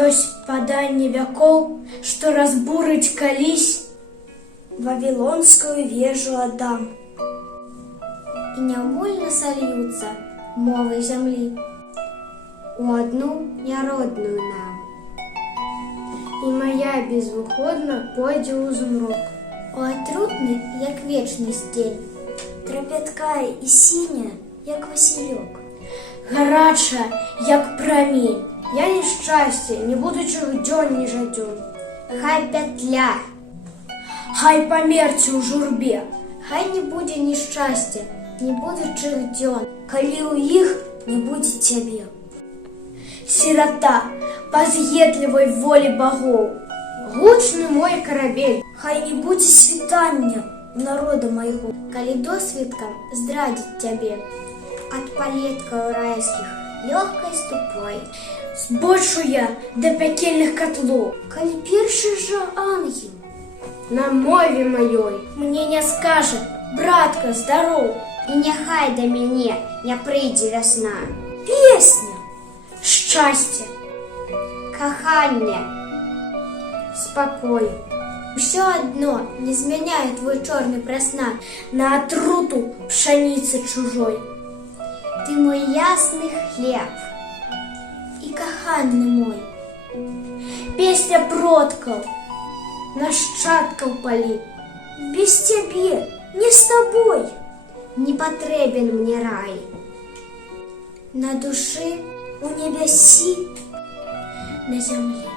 Ёсць паданне вякоў, што разбурыць калісь вавілонскую вежу Адам. І няўмольна сольюцца мовы зямлі у адну няродную нам. І мая безвыходна пойдзе ў змрок. У атрутны, як вечнасць дзень, трапяткая і сіняя, як васілёк. Гарачая, як прамень. Я нешчасце, не будучых дзён ні жадзён. хай пятля, Хай памерці ў журбе. хай не будзе нешчасця, не будучых дзён, Калі ў іх не будзе цябе. Сірата па з'едлівай волі багоў. Гучны мой карабель. Хай не будзе світання у народа майго. калі досвідкам здрадзіць цябе. Ад палеткаў райскіх лёгкай ступой Збочу я да пякельных котлоў. Калі першы жа ангел На мове маёй мне не скажа: братка, здароў. і няхай да мяне не прыйдзе вясна. песня, Шчасце, Каханне, спакой. усё адно не змяняе твой чорны праснак. На атруту пшаніцы чужой. Ты мой ясны хлеб і каханны мой. Песня продкаў, нашчадкаў палі. без цябе, не з табой. Не патрэбен мне рай. На душы У небясі На зямлі